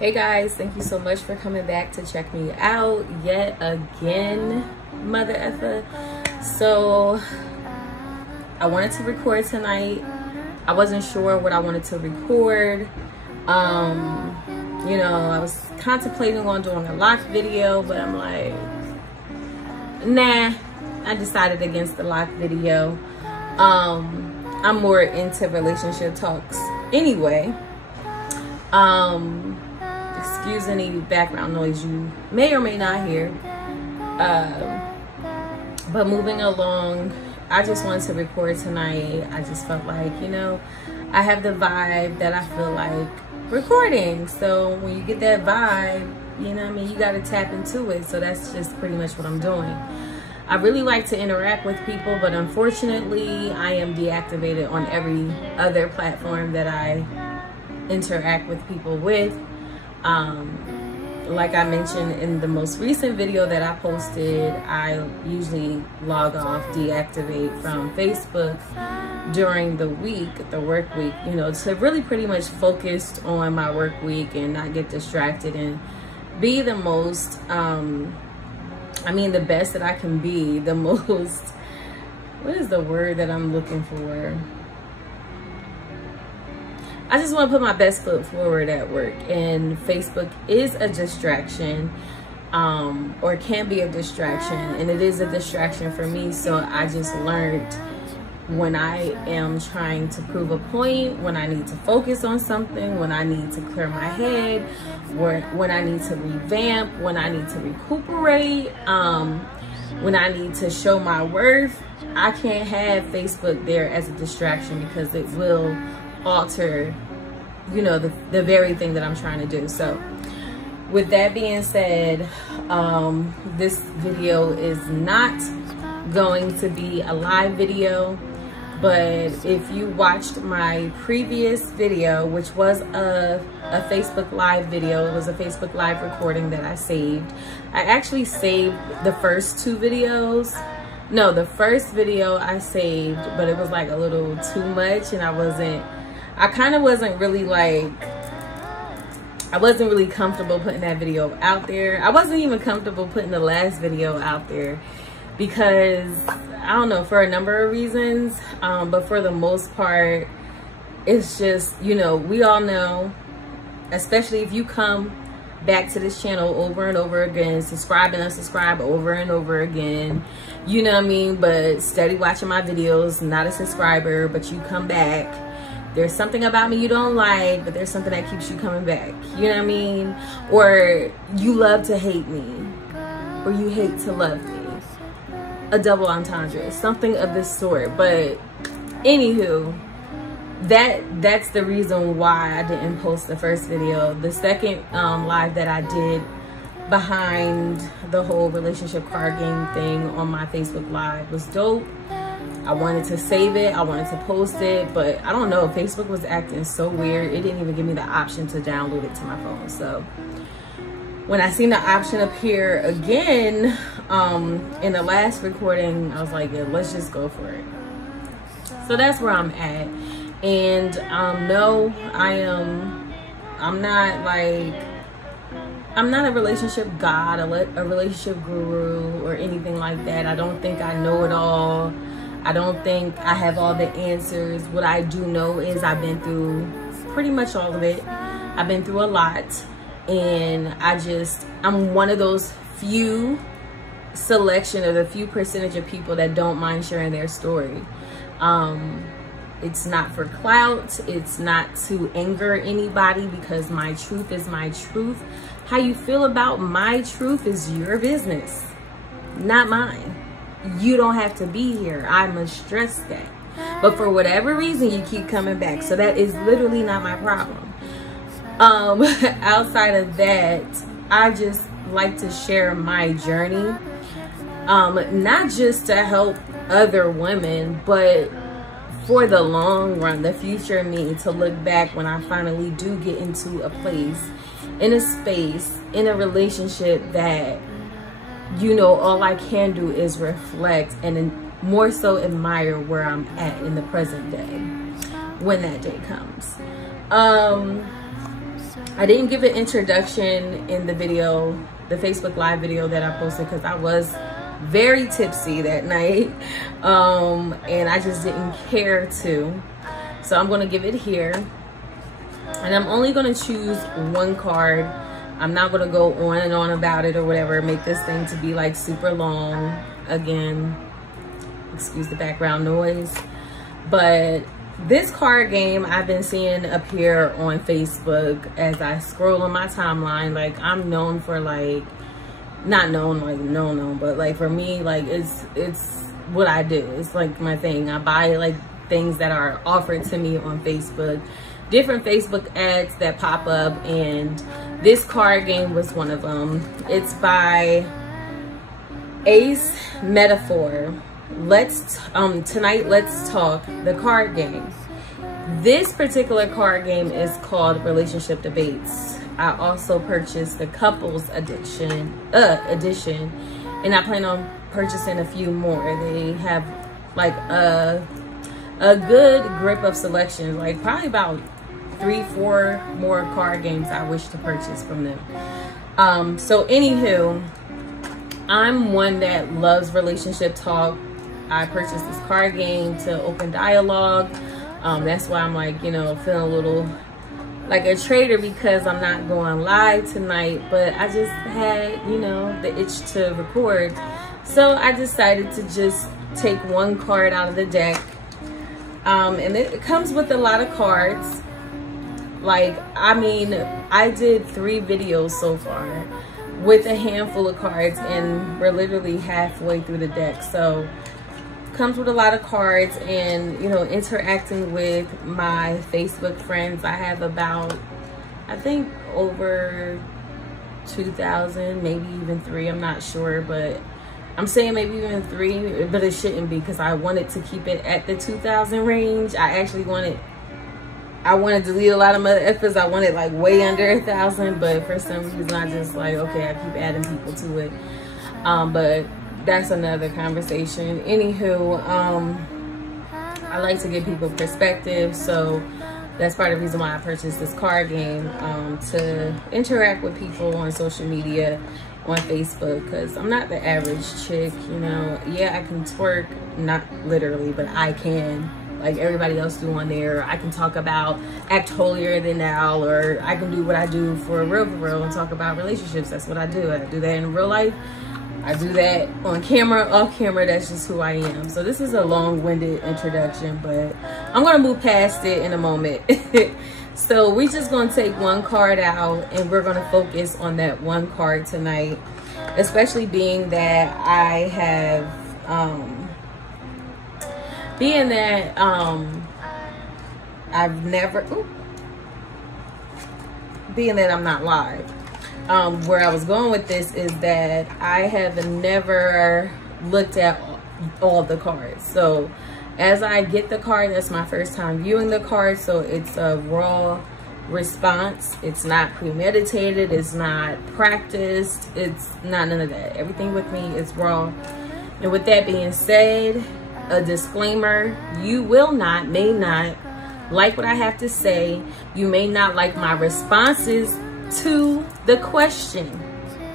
Hey guys, thank you so much for coming back to check me out yet again, mother effer. So I wanted to record tonight. I wasn't sure what I wanted to record. You know, I was contemplating on doing a lock video, but I'm like, nah, I decided against the lock video. I'm more into relationship talks anyway. Excuse any background noise you may or may not hear. But moving along, I just wanted to record tonight. I just felt like, you know, I have the vibe that I feel like recording. So when you get that vibe, you know what I mean, you got to tap into it. So that's just pretty much what I'm doing. I really like to interact with people, but unfortunately, I am deactivated on every other platform that I interact with people with. Like I mentioned in the most recent video that I posted, I usually log off, deactivate from Facebook during the week, the work week, you know, to really pretty much focus on my work week and not get distracted and be the most, the best that I can be, the most, what is the word that I'm looking for? I just want to put my best foot forward at work, and Facebook is a distraction, or can be a distraction, and it is a distraction for me. So I just learned when I am trying to prove a point, when I need to focus on something, when I need to clear my head, when I need to revamp, when I need to recuperate, when I need to show my worth, I can't have Facebook there as a distraction because it will alter, you know, the very thing that I'm trying to do. So with that being said, this video is not going to be a live video, but if you watched my previous video, which was a Facebook live video, it was a Facebook live recording that I saved. I actually saved the first two videos. No, the first video I saved, but it was like a little too much, and I kind of wasn't really comfortable putting that video out there. I wasn't even comfortable putting the last video out there because, I don't know, for a number of reasons. But for the most part, it's just, you know, we all know, especially if you come back to this channel over and over again, subscribe and unsubscribe over and over again, you know what I mean, but steady watching my videos, not a subscriber, but you come back. There's something about me you don't like, but there's something that keeps you coming back. You know what I mean? Or you love to hate me, or you hate to love me. A double entendre, something of this sort. But anywho, that's the reason why I didn't post the first video. The second live that I did behind the whole relationship card game thing on my Facebook Live was dope. I wanted to save it, I wanted to post it, but I don't know, Facebook was acting so weird. It didn't even give me the option to download it to my phone. So when I seen the option appear again in the last recording, I was like, yeah, let's just go for it. So that's where I'm at. And no, I'm not a relationship god, a relationship guru, or anything like that. I don't think I know it all. I don't think I have all the answers. What I do know is I've been through pretty much all of it. I've been through a lot, and I'm one of those few selection of the few percentage of people that don't mind sharing their story. It's not for clout. It's not to anger anybody, because my truth is my truth. How you feel about my truth is your business, not mine. You don't have to be here. I must stress that. But for whatever reason, you keep coming back. So that is literally not my problem. Outside of that, I just like to share my journey. Not just to help other women, but for the long run, the future me, to look back when I finally do get into a place, in a space, in a relationship that, you know, all I can do is reflect and more so admire where I'm at in the present day when that day comes. I didn't give an introduction in the video, the Facebook Live video that I posted, because I was very tipsy that night, and I just didn't care to. So I'm going to give it here, and I'm only going to choose one card. I'm not going to go on and on about it or whatever, make this thing to be like super long. Again, excuse the background noise. But this card game I've been seeing appear on Facebook as I scroll on my timeline. Like, I'm known for, like, not known like known, but like for me, like it's what I do. It's like my thing. I buy like things that are offered to me on Facebook, different Facebook ads that pop up, and this card game was one of them. It's by Ace Metaphor. Tonight Let's Talk, the card game. This particular card game is called Relationship Debates. I also purchased the couples edition, and I plan on purchasing a few more. They have like a good grip of selections, like probably about 3-4 more card games I wish to purchase from them. So anywho, I'm one that loves relationship talk. I purchased this card game to open dialogue. That's why I'm like, you know, feeling a little like a traitor because I'm not going live tonight, but I just had, you know, the itch to record. So I decided to just take one card out of the deck. And it comes with a lot of cards. Like, I mean, I did 3 videos so far with a handful of cards, and we're literally halfway through the deck. So comes with a lot of cards, and, you know, interacting with my Facebook friends. I have about, I think, over 2,000, maybe even 3, I'm not sure, but I'm saying maybe even 3, but it shouldn't be, because I wanted to keep it at the 2,000 range. I wanted to delete a lot of my efforts. I wanted like way under 1,000, but for some reason I just like, okay, I keep adding people to it. But that's another conversation. Anywho, I like to give people perspective, so that's part of the reason why I purchased this card game, to interact with people on social media, on Facebook, because I'm not the average chick, you know. Yeah, I can twerk, not literally, but I can, like everybody else do on there. I can talk about act holier than thou, or I can do what I do for real and talk about relationships. That's what I do. I do that in real life. I do that on camera, off camera. That's just who I am. So this is a long-winded introduction, but I'm gonna move past it in a moment. So we're just gonna take one card out, and we're gonna focus on that one card tonight, especially being that I have, being that I'm not live. Where I was going with this is that I have never looked at all the cards. So as I get the card, that's my first time viewing the card. So it's a raw response. It's not premeditated. It's not practiced. It's not none of that. Everything with me is raw. And with that being said, a disclaimer: you will not, may not like what I have to say. You may not like my responses to the question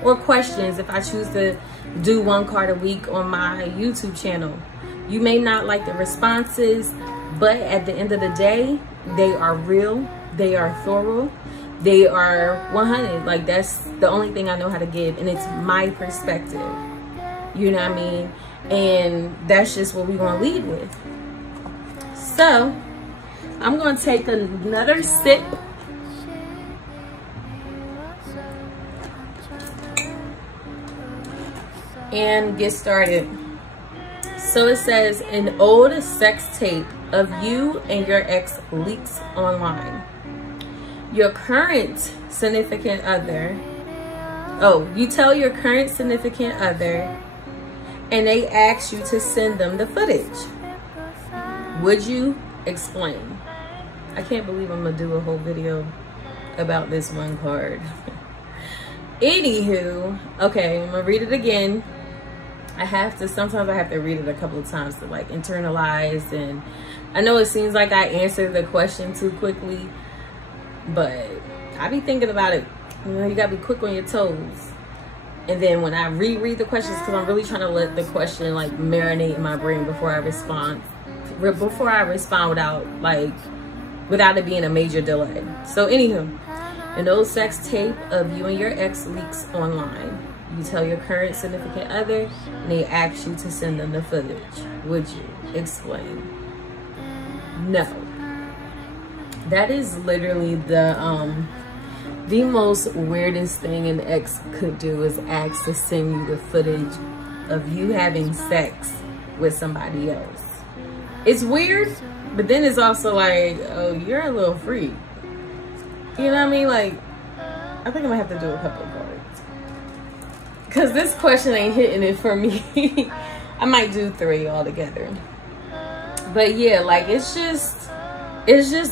or questions if I choose to do one card a week on my YouTube channel. You may not like the responses, but at the end of the day, they are real, they are thorough, they are 100. Like, that's the only thing I know how to give, and it's my perspective, you know what I mean? And that's just what we're gonna lead with. So I'm gonna take another sip and get started. So it says, an old sex tape of you and your ex leaks online. Your current significant other, you tell your current significant other and they ask you to send them the footage. Would you explain? I can't believe I'm gonna do a whole video about this one card. Anywho, okay, I'm gonna read it again. Sometimes I have to read it a couple of times to like internalize, and I know it seems like I answered the question too quickly, but I be thinking about it. You know, you gotta be quick on your toes. And then when I reread the questions, because I'm really trying to let the question like marinate in my brain before I respond. Before I respond without it being a major delay. So anywho, an old sex tape of you and your ex leaks online. You tell your current significant other and they ask you to send them the footage. Would you? Explain. No. That is literally the most weirdest thing an ex could do is ask to send you the footage of you having sex with somebody else. It's weird, but then it's also like, oh, you're a little freak. You know what I mean? Like, I think I'm gonna have to do a couple of cards. Cause this question ain't hitting it for me. I might do 3 altogether. But yeah, like it's just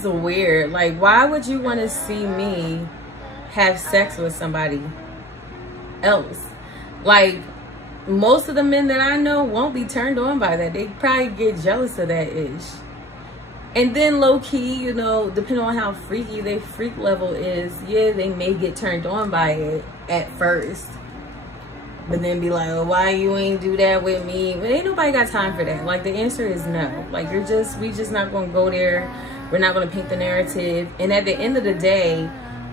weird. Like, why would you want to see me have sex with somebody else? Like, most of the men that I know won't be turned on by that. They probably get jealous of that ish. And then low key, you know, depending on how freaky their freak level is, yeah, they may get turned on by it at first. But then be like, oh, why you ain't do that with me? But ain't nobody got time for that. Like, the answer is no. Like, we just not gonna go there. We're not gonna paint the narrative. And at the end of the day,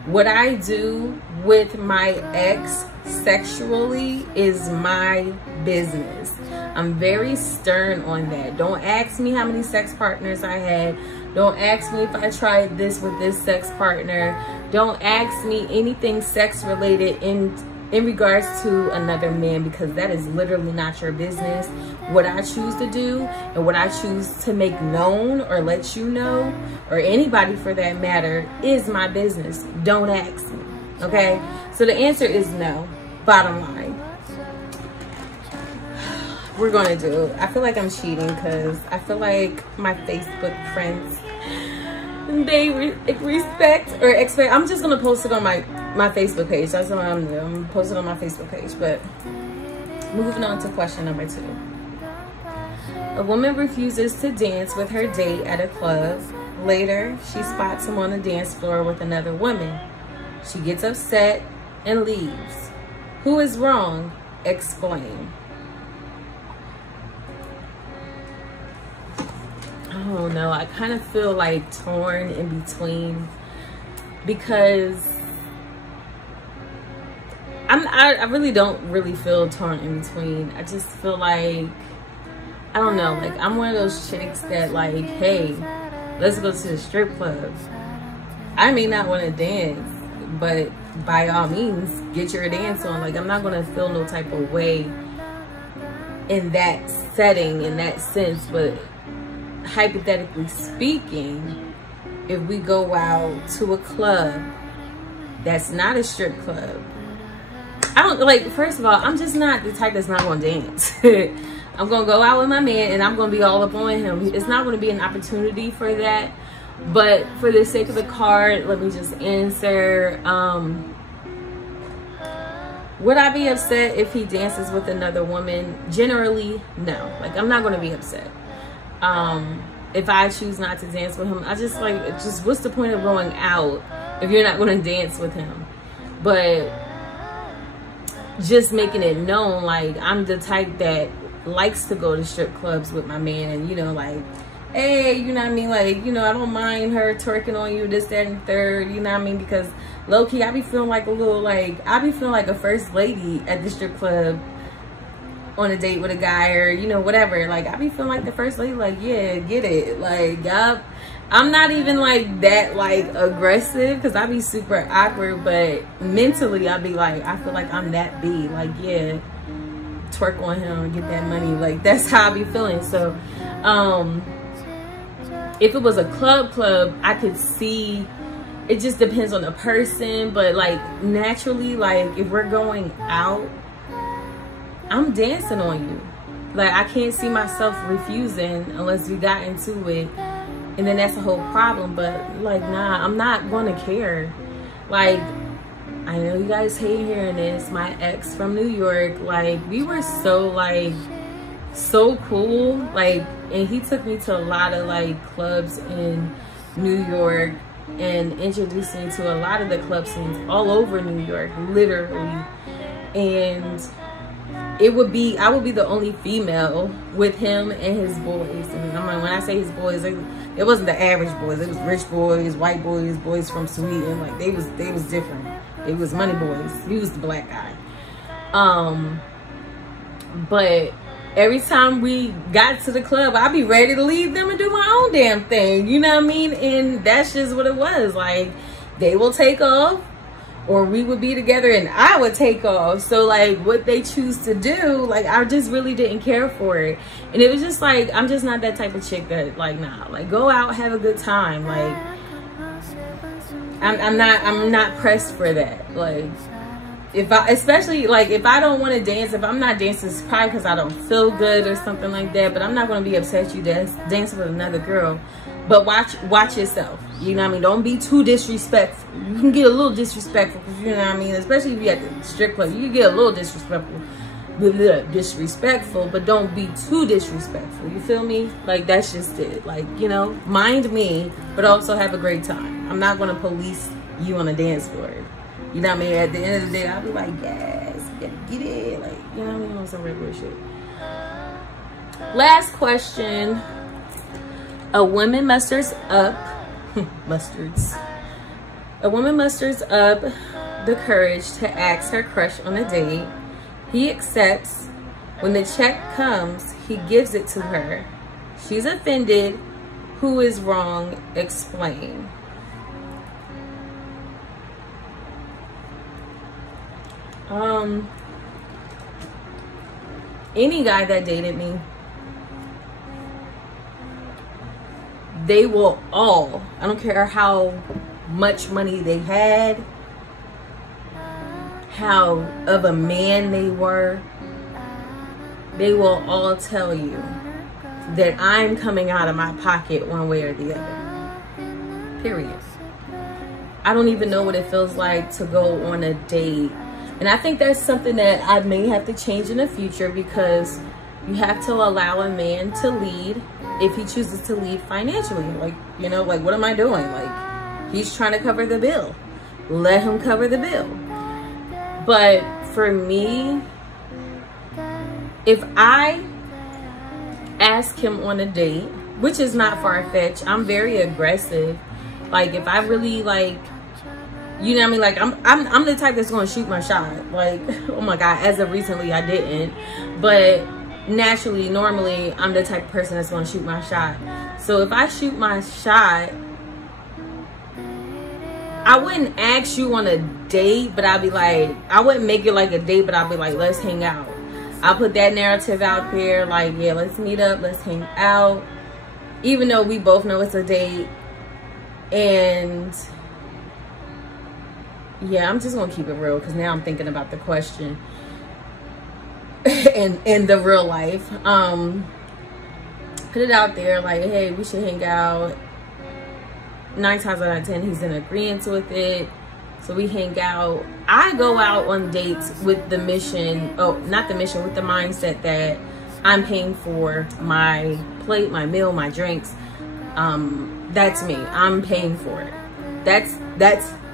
what I do with my ex sexually is my business. I'm very stern on that. Don't ask me how many sex partners I had. Don't ask me if I tried this with this sex partner. Don't ask me anything sex related in regards to another man, because that is literally not your business. What I choose to do and what I choose to make known or let you know, or anybody for that matter, is my business. Don't ask me, okay? So the answer is no, bottom line. We're gonna do it. I feel like I'm cheating because I feel like my Facebook friends, they respect or expect. I'm just gonna post it on my Facebook page. That's what I'm doing. I'm gonna post it on my Facebook page. But moving on to question number 2. A woman refuses to dance with her date at a club. Later, she spots him on the dance floor with another woman. She gets upset and leaves. Who is wrong? Explain. I don't know. I kind of feel like torn in between, because I really don't really feel torn in between. I just feel like, I don't know, like I'm one of those chicks that like, hey, let's go to the strip club. I may not want to dance, but by all means, get your dance on. Like, I'm not going to feel no type of way in that setting, in that sense. But hypothetically speaking, if we go out to a club that's not a strip club, I don't, like, first of all, I'm just not the type that's not going to dance. I'm going to go out with my man and I'm going to be all up on him. It's not going to be an opportunity for that. But for the sake of the card, let me just answer. Would I be upset if he dances with another woman? Generally, no. Like, I'm not going to be upset. If I choose not to dance with him, I just like, what's the point of going out if you're not going to dance with him? But just making it known, like, I'm the type that likes to go to strip clubs with my man, and, you know, like, hey, you know what I mean? Like, you know, I don't mind her twerking on you, this, that, and third, you know what I mean? Because low-key, I be feeling like a little, like, I be feeling like a first lady at the strip club on a date with a guy, or, you know, whatever. Like, I be feeling like the first lady, like, yeah, get it. Like, yup. I'm not even, like, that, like, aggressive, because I be super awkward, but mentally, I be like, I feel like I'm that B. Like, yeah, twerk on him and get that money. Like, that's how I be feeling. So, if it was a club, I could see, it just depends on the person, but, like, naturally, like, if we're going out, I'm dancing on you. Like, I can't see myself refusing unless we got into it, and then that's a whole problem. But, like, nah, I'm not gonna care. Like, I know you guys hate hearing this. My ex from New York, like, we were so, like, so cool. Like, and he took me to a lot of, like, clubs in New York. and introduced me to a lot of the club scenes all over New York, literally. And I would be the only female with him and his boys. And I mean, when I say his boys, it wasn't the average boys. It was rich boys, white boys, boys from Sweden. Like they was different. It was money boys. He was the black guy. But every time we got to the club, I'd be ready to leave them and do my own damn thing. You know what I mean? And that's just what it was. Like, they will take off, or we would be together and I would take off. So like what they choose to do, like I just really didn't care for it. And it was just like, I'm just not that type of chick that like, nah, like go out, have a good time. Like I'm not pressed for that. Like especially like if I don't want to dance, if I'm not dancing, it's probably because I don't feel good or something like that. But I'm not going to be upset you dancing with another girl. But watch yourself. You know what I mean? Don't be too disrespectful. You can get a little disrespectful, you know what I mean? Especially if you're at the strip club, you can get a little disrespectful, but don't be too disrespectful. You feel me? Like that's just it. Like, you know, mind me, but also have a great time. I'm not going to police you on a dance floor. You know what I mean? At the end of the day, I'll be like, yes, get it. Like, you know what I mean? On some regular shit. Last question. A woman musters up A woman musters up the courage to ask her crush on a date. He accepts. When the check comes, he gives it to her. She's offended. Who is wrong? Explain. Any guy that dated me, they will all, I don't care how much money they had, how of a man they were, they will all tell you that I'm coming out of my pocket one way or the other. Period. I don't even know what it feels like to go on a date. And I think that's something that I may have to change in the future, because you have to allow a man to lead if he chooses to lead financially. Like, you know, like what am I doing? Like, he's trying to cover the bill. Let him cover the bill. But for me, if I ask him on a date, which is not far-fetched, I'm very aggressive. Like, if I really like, you know what I mean? Like, I'm the type that's going to shoot my shot. Like, oh my God, as of recently, I didn't. But naturally, normally, I'm the type of person that's going to shoot my shot. So if I shoot my shot, I wouldn't ask you on a date, but I'd be like, I wouldn't make it like a date, but I'd be like, let's hang out. I'll put that narrative out there. Like, yeah, let's meet up. Let's hang out. Even though we both know it's a date. And yeah, I'm just gonna keep it real, because now I'm thinking about the question and the real life. Put it out there like, hey, we should hang out. 9 times out of 10 he's in agreement with it, so we hang out. I go out on dates with the mission, not the mission, with the mindset that I'm paying for my plate, my meal, my drinks. That's me. I'm paying for it. That's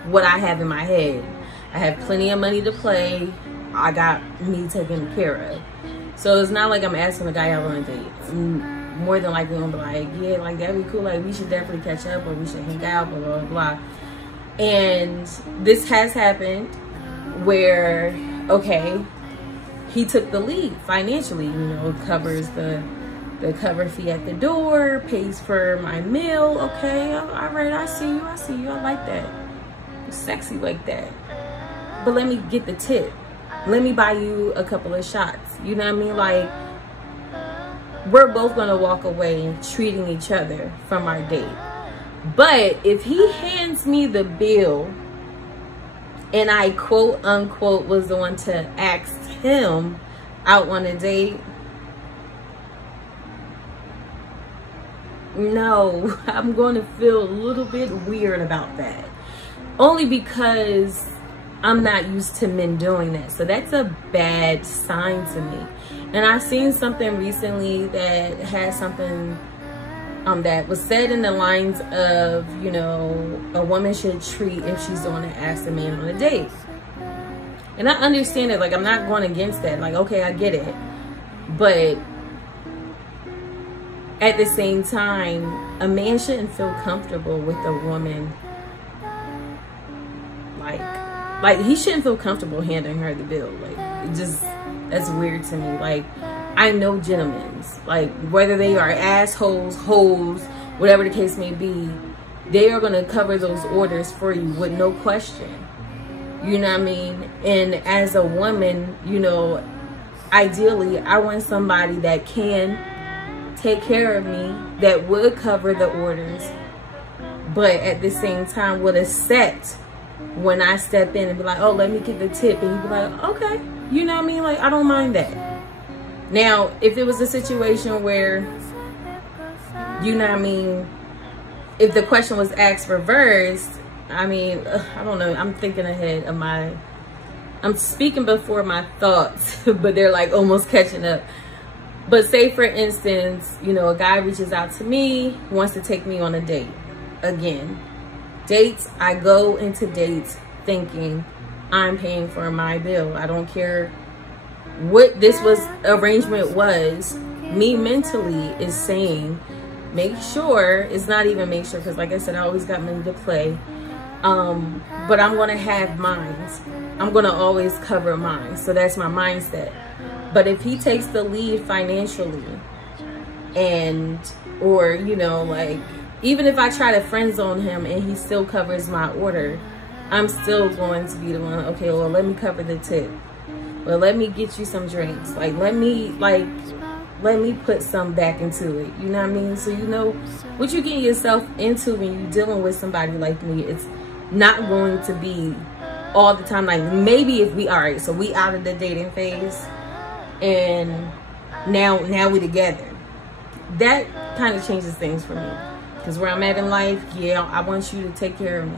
what I have in my head. I have plenty of money to play. I got me taken care of. So it's not like I'm asking a guy out on a date. I'm more than likely gonna be like, yeah, like that'd be cool. Like, we should definitely catch up, or we should hang out, blah, blah, blah. And this has happened where, okay, he took the lead financially, you know, covers the cover fee at the door, pays for my meal. Okay, all right, I see you, I like that. You're sexy like that. But let me get the tip. Let me buy you a couple of shots. You know what I mean? Like, we're both gonna walk away treating each other from our date. But if he hands me the bill and I quote unquote was the one to ask him out on a date, no, I'm going to feel a little bit weird about that. Only because I'm not used to men doing that. So that's a bad sign to me. And I've seen something recently that had something that was said in the lines of, you know, a woman should treat if she's the one to ask a man on a date. And I understand it. Like, I'm not going against that. Like, okay, I get it. But at the same time, a man shouldn't feel comfortable with a woman. Like he shouldn't feel comfortable handing her the bill. Like, it just, that's weird to me. Like, I know gentlemen, like, whether they are assholes, hoes, whatever the case may be, they are going to cover those orders for you with no question. You know what I mean? And as a woman, you know, ideally, I want somebody that can take care of me, that would cover the orders, but at the same time would accept when I step in and be like, oh, let me get the tip. And you'd be like, okay. You know what I mean? Like, I don't mind that. Now, if it was a situation where, you know what I mean, if the question was asked reversed, I mean, I don't know. I'm thinking ahead of I'm speaking before my thoughts, but they're like almost catching up. But say, for instance, you know, a guy reaches out to me, wants to take me on a date. Again, dates, I go into dates thinking I'm paying for my bill. I don't care what this arrangement was. Me mentally is saying, make sure, it's not even make sure, because like I said, I always got money to play. But I'm going to have mine. I'm going to always cover mine. So that's my mindset. But if he takes the lead financially, and, or, you know, like, even if I try to friend zone him and he still covers my order, I'm still going to be the one, okay, well, let me cover the tip. Well, let me get you some drinks. Like, let me put some back into it. You know what I mean? So you know what you're getting yourself into when you're dealing with somebody like me. It's not going to be all the time. Like, maybe if we, all right, so we out of the dating phase and now we together. That kind of changes things for me. Because where I'm at in life, yeah, I want you to take care of me.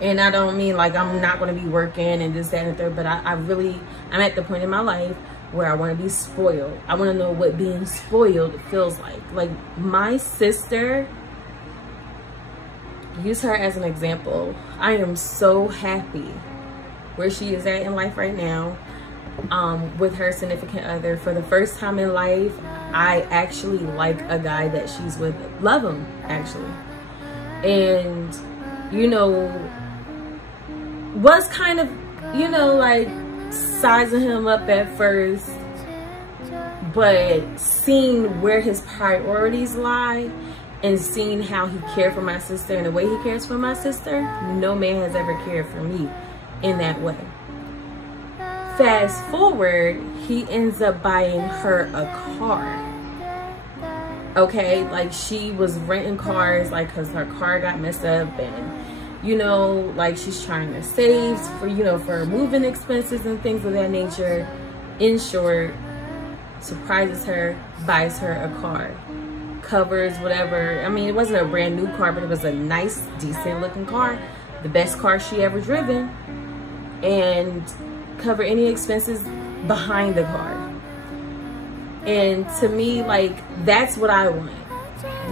And I don't mean like I'm not going to be working and this, that, and the third, but I'm at the point in my life where I want to be spoiled. I want to know what being spoiled feels like. Like, my sister, use her as an example. I am so happy where she is at in life right now, with her significant other. For the first time in life, I actually like a guy that she's with. Love him, actually. And, you know, was kind of, you know, like sizing him up at first, but seeing where his priorities lie and seeing how he cared for my sister and the way he cares for my sister, no man has ever cared for me in that way. Fast forward, he ends up buying her a car. Okay, like, she was renting cars, like, because her car got messed up, and, you know, like, she's trying to save for, you know, for moving expenses and things of that nature. In short, surprises her, buys her a car, covers whatever. I mean, it wasn't a brand new car, but it was a nice, decent looking car, the best car she ever driven, and cover any expenses behind the car. And to me, like, that's what I want.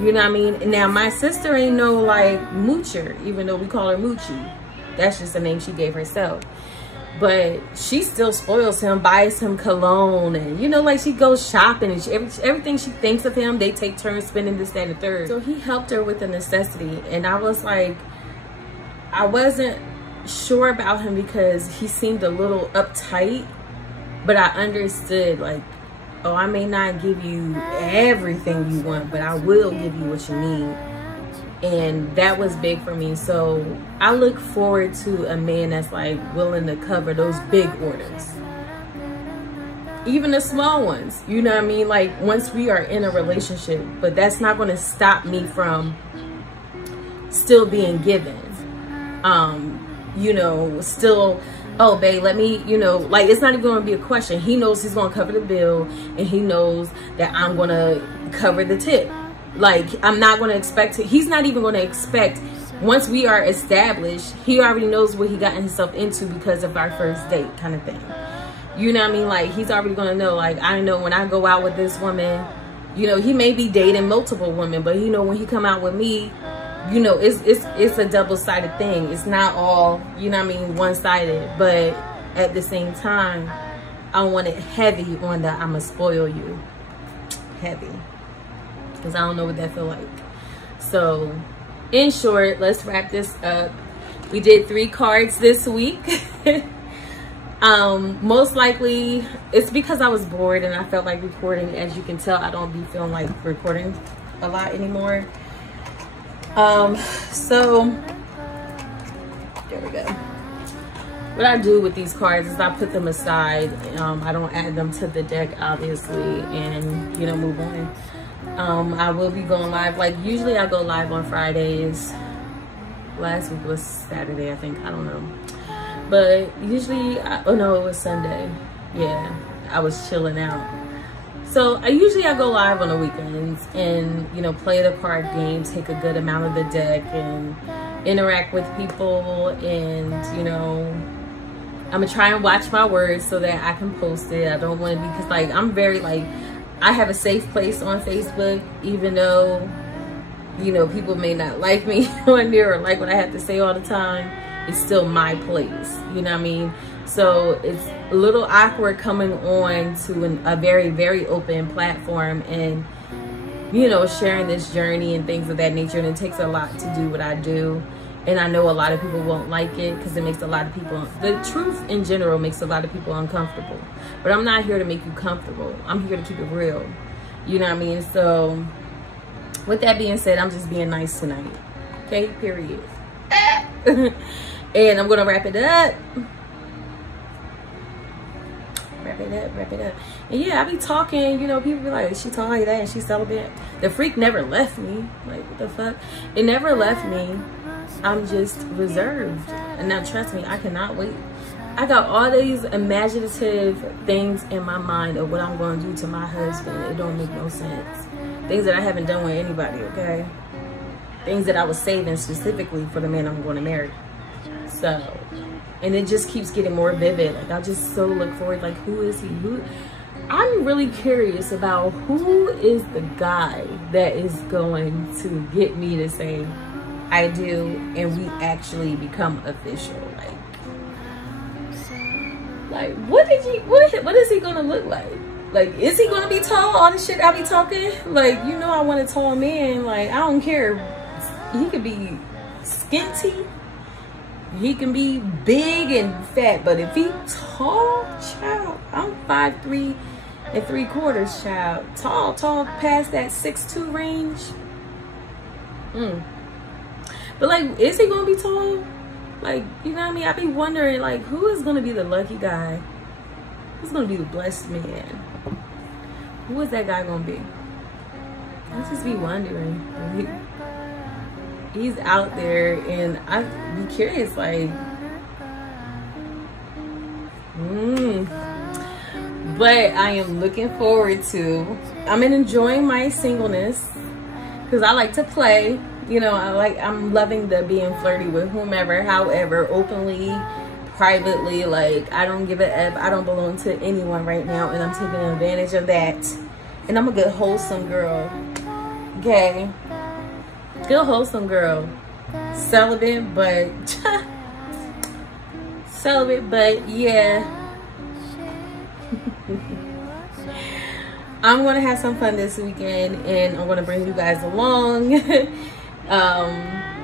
You know what I mean? Now, my sister ain't no, like, moocher, even though we call her Moochie. That's just the name she gave herself. But she still spoils him, buys him cologne, and, you know, like, she goes shopping, and everything she thinks of him, they take turns spending this, that, and the third. So he helped her with the necessity. And I was like, I wasn't sure about him because he seemed a little uptight, but I understood, like, oh, I may not give you everything you want, but I will give you what you need. And that was big for me. So I look forward to a man that's like willing to cover those big orders, even the small ones. You know what I mean? Like, once we are in a relationship, but that's not going to stop me from still being given. You know, still, oh, babe, let me, you know, like, it's not even going to be a question. He knows he's going to cover the bill, and he knows that I'm going to cover the tip. Like, I'm not going to expect it. He's not even going to expect, once we are established, he already knows what he got himself into because of our first date kind of thing. You know what I mean? Like, he's already going to know, like, I know when I go out with this woman, You know, he may be dating multiple women, but you know, when he come out with me, you know, it's a double-sided thing. It's not all, you know what I mean, one-sided. But at the same time, I want it heavy on the I'ma spoil you. Heavy. Because I don't know what that feel like. So, in short, let's wrap this up. We did 3 cards this week. Most likely it's because I was bored and I felt like recording. As you can tell, I don't be feeling like recording a lot anymore. So there we go. What I do with these cards is I put them aside. I don't add them to the deck, obviously, and you know, move on. I will be going live. Like usually I go live on Fridays. Last week was Saturday, I think. I don't know. But usually, oh no, it was Sunday. Yeah, I was chilling out. So I go live on the weekends and, you know, play the card game, take a good amount of the deck and interact with people. And, you know, I'm gonna try and watch my words so that I can post it. I don't want to be, because like, I'm very like, I have a safe place on Facebook, even though, you know, people may not like me on there or like what I have to say all the time. It's still my place, you know what I mean? So it's a little awkward coming on to a very, very open platform and, you know, sharing this journey and things of that nature. And it takes a lot to do what I do. And I know a lot of people won't like it because it makes a lot of people, the truth in general makes a lot of people uncomfortable. But I'm not here to make you comfortable. I'm here to keep it real. You know what I mean? So with that being said, I'm just being nice tonight. Okay, period. And I'm gonna wrap it up. Wrap it up. And yeah, I be talking, you know, people be like, she talking like that and she's celibate. The freak never left me. Like, what the fuck? It never left me. I'm just reserved. And now trust me, I cannot wait. I got all these imaginative things in my mind of what I'm gonna do to my husband. It don't make no sense. Things that I haven't done with anybody, okay? Things that I was saving specifically for the man I'm going to marry. So, and it just keeps getting more vivid. Like, I just so look forward, like, who is he? I'm really curious about who is the guy that is going to get me to say, I do, and we actually become official. Like what is he going to look like? Like, is he going to be tall? All the shit I be talking? Like, you know, I want a tall man. Like, I don't care. He could be skinty. He can be big and fat. But if he tall, child, I'm 5'3" and 3/4, child. Tall past that 6'2" range. But, like, is he going to be tall? Like, you know what I mean? I be wondering, like, who is going to be the lucky guy? Who's going to be the blessed man? Who is that guy gonna be? I just be wondering. He's out there, and I be curious, like, But I am looking forward to. I'm enjoying my singleness because I like to play. You know, I'm loving the being flirty with whomever, however, openly, privately. Like, I don't give a F. I don't belong to anyone right now, and I'm taking advantage of that. And I'm a good wholesome girl. Okay, good wholesome girl. Celibate, but yeah. I'm gonna have some fun this weekend, and I'm gonna bring you guys along.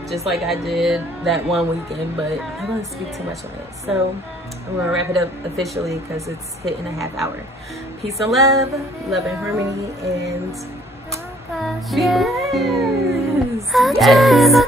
Just like I did that one weekend, but I'm not gonna speak too much on it. So I'm gonna wrap it up officially because it's hitting a half hour. Peace and love and harmony, and be blessed. Yes.